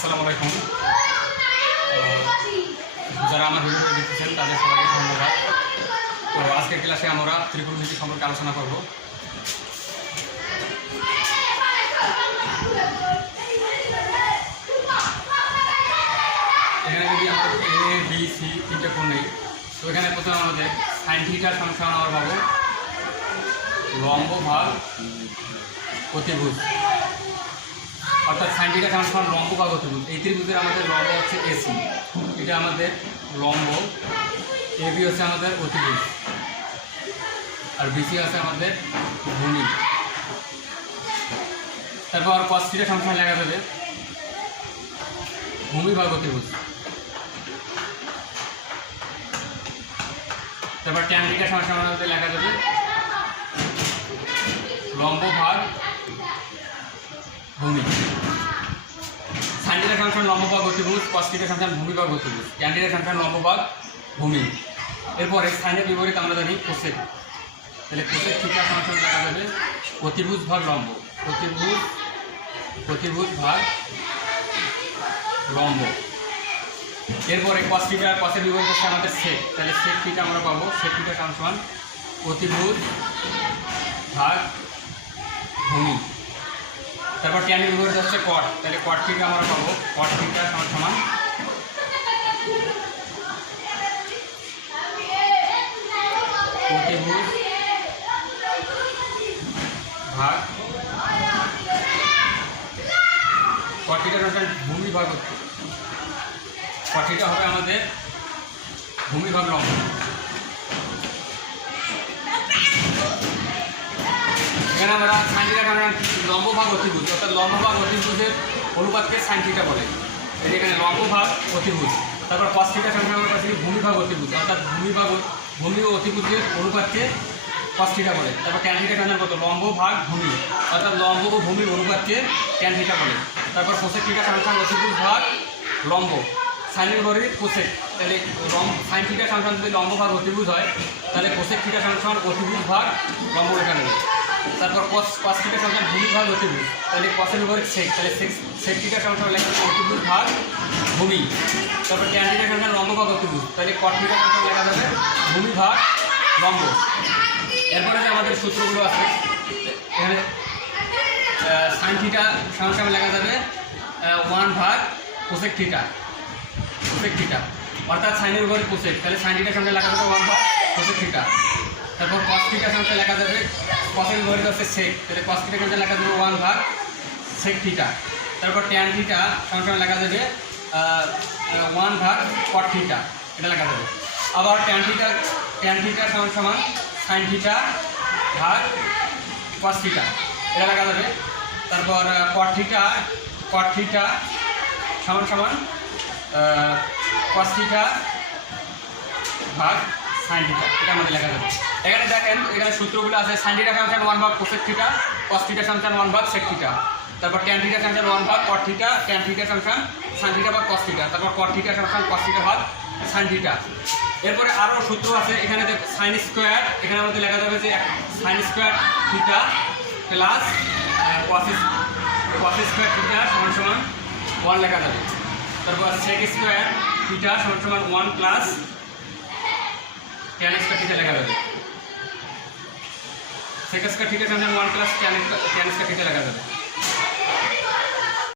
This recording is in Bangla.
আসসালামু আলাইকুম। যারা আমার ভিডিওটি দেখতেছেন তাদের সবাইকে ধন্যবাদ। তো আজকের ক্লাসে আমরা ত্রিকোণমিতি সম্পর্কে আলোচনা করব। এখানে যদি আমরা এ বি সি তিনটে কোণ নেই, তো এখানে প্রথমে আমাদের সাইন থিটা সমান আমরা পাবো লম্ব ভাগ অতিভুজ, অর্থাৎ সাইন থিটা সমান লম্ব ভাগ অতিভুজ। এই ত্রিভুজের আমাদের লম্ব হচ্ছে এসি, এটা আমাদের লম্ব, এবি হচ্ছে আমাদের অতিভুজ, আর বিসি আছে আমাদের ভূমি। তারপর কস থিটা সমান লেখা যাবে ভূমি ভাগ অতিভুজ। তারপর ট্যান থিটা সমান লেখা যাবে লম্ব ভাগ ভূমি। সাইন থিটা সমান লম্ব ভাগ অতিভুজ, কস থিটা সমান ভূমি ভাগ অতিভুজ, ট্যান থিটা সমান লম্ব ভাগ ভূমি। এরপরে সাইনের বিপরীত আমরা জানি কোসেক, তাহলে কোসেক থিটা সমান লেখা যাবে অতিভুজ ভাগ লম্ব, অতিভুজ ভাগ লম্ব। এরপরে কস থিটা, কসের বিপরীত হচ্ছে আমাদের সেক, তাহলে সেক থিটা আমরা পাবো সেক থিটা সমান অতিভুজ ভাগ ভূমি। তারপর ট্যানের বিপরীত হচ্ছে কট, তাহলে কট থিটা আমরা পাবো কট থিটা সমান অতিভুজ ভাগ কট থিটা সমান ভূমি ভাগ, কট থিটা হবে আমাদের ভূমি ভাগ লম্ব। এখানে আমরা সাইন থিটা সমান লম্ব ভাগ অতিভুজ, অর্থাৎ লম্ব ভাগ অতিভুজের অনুপাতকে সাইন থিটা বলে, এখানে লম্ব ভাগ অতিভুজ। তারপর কস থিটা সমান আমরা পাচ্ছি ভূমি ভাগ অতিভুজ, অর্থাৎ ভূমি ও অতিভুজের অনুপাতকে কস থিটা বলে। তারপর ট্যান থিটা সমান কত লম্ব ভাগ ভূমি, অর্থাৎ লম্ব ও ভূমির অনুপাতকে ট্যান থিটা বলে। তারপর কোসেক থিটা সমান অতিভুজ ভাগ লম্ব, সাইনের বিপরীত কোসেক, তাহলে সাইন থিটা সমান যদি লম্ব ভাগ অতিভুজ হয় তাহলে কোসেক থিটা সমান অতিভুজ ভাগ লম্ব রেখা নেবে। তারপর কস থিটা সমান ভূমি ভাগ অতিভুজ, তাহলে কসের বিপরীত সেক, তাহলে সেক থিটা সমান লেখা যাবে অতিভুজ ভাগ ভূমি। তারপর ট্যান থিটা সমান লম্ব ভাগ অতিভুজ, তাহলে কট থিটা সমান লেখা যাবে ভূমি ভাগ লম্ব। এরপরে যে আমাদের সূত্রগুলো আছে, এখানে সাইন থিটা সমান লেখা যাবে 1 ভাগ কোসেক থিটা, অর্থাৎ সাইনের বিপরীত কোসেক, তাহলে সাইন থিটার সঙ্গে লেখা যাবে 1 ভাগ কোসেক থিটা। তারপর কস থিটার সঙ্গে লেখা যাবে কসের বিপরীত হচ্ছে সেক, তাহলে কস থিটার সঙ্গে লেখা যাবে 1 ভাগ সেক থিটা। তারপর ট্যান থিটা সঙ্গে লেখা যাবে 1 ভাগ কট থিটা, এটা লেখা যাবে। আবার ট্যান থিটা সমান সাইন থিটা ভাগ কস থিটা, এটা লেখা যাবে। তারপর কট থিটা সমান কস থিটা ভাগ সাইন থিটা, এটা আমাদের লেখা যাবে। এখানে দেখেন এখানে সূত্রগুলো আছে, সাইন থিটা সমান 1 ভাগ কোসেক থিটা, কস থিটা সমান 1 ভাগ সেক থিটা, তারপর ট্যান থিটা সমান 1 ভাগ কট থিটা, ট্যান থিটা সমান সাইন থিটা ভাগ কস থিটা, তারপর কট থিটা সমান কস থিটা ভাগ সাইন থিটা। এরপরে আরও সূত্র আছে, এখানে সাইন স্কোয়ার, এখানে আমাদের লেখা যাবে যে sine square theta plus cos square theta সমান 1 লেখা যাবে। তারপর সেক স্কোয়ার থিটা সমান 1 প্লাস ট্যান স্কোয়ার থিটা লেখা যাবে, সেক স্কোয়ার থিটা সমান 1 প্লাস ট্যান স্কোয়ার থিটা লেখা যাবে।